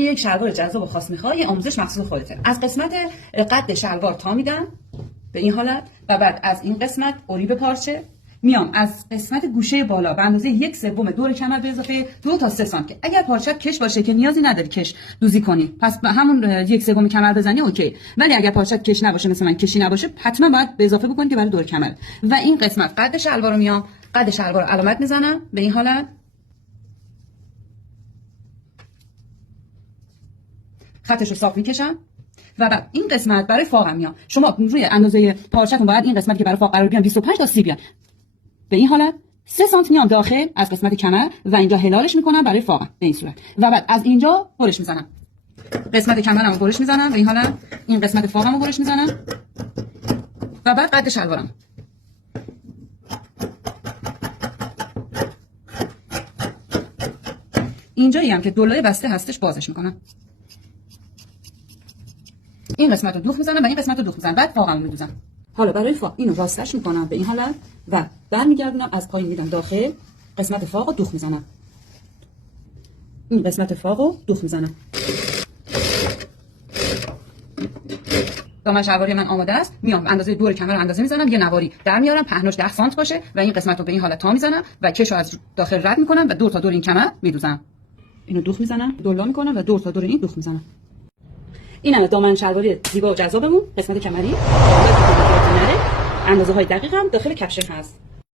یک شلوار جذاب و خاص میخوای، آموزش مخصوص خودته. از قسمت قد شلوار تا میدم به این حالت و بعد از این قسمت اوریب پارچه میام از قسمت گوشه بالا به اندازه 1/3 دور کمر به اضافه 2 تا 3 سانتی. اگر پارچت کش باشه که نیازی نداری کش دوزی کنی، پس همون 1/3 کمر بزنی اوکی. ولی اگر پارچت کش نباشه، مثلا من کشی نباشه، حتما باید به اضافه بکنی که برای دور کمر. و این قسمت قد شلوار رو میام، قد شلوار رو علامت میزنم به این حالت، خطش رو صاف میکشم و بعد این قسمت برای فاقم میام. شما روی اندازه پارچتون باید این قسمتی که برای فاق قرار بیان 25 تا 30 بیان. به این حالت 3 سانتی میام داخل از قسمت کمر و اینجا هلالش میکنم برای فاقم به این صورت و بعد از اینجا برش میزنم. قسمت کمرمو برش میزنم به این حالت، این قسمت فاقمو برش میزنم و بعد قد شلوارم. اینجایی هم که دلای بسته هستش بازش میکنم. این قسمت رو دوخ میزنم و این قسمت رو دوخ میزنم، بعد فاقمو میدوزم. حالا برای فاق اینو راستش میکنم به این حالت و برمیگردونم از پایین میدم داخل، قسمت فاق رو دوخ میزنم، این قسمت فاق رو دوخ میزنم. دامن شلواری من آماده است. میام اندازه دور کمر رو اندازه میزنم، یه نواری در میارم پهناش 10 سانت باشه و این قسمت رو به این حالت تا میزنم و کشو از داخل رد میکنم و دور تا دور این کمر میدوزم. اینو دوخ میزنم، دولا میکنم و دور تا دور این دوخ میزنم. این دامن شلواری زیبا و جذابمون، قسمت کمری، اندازه های دقیقم داخل کفش هست.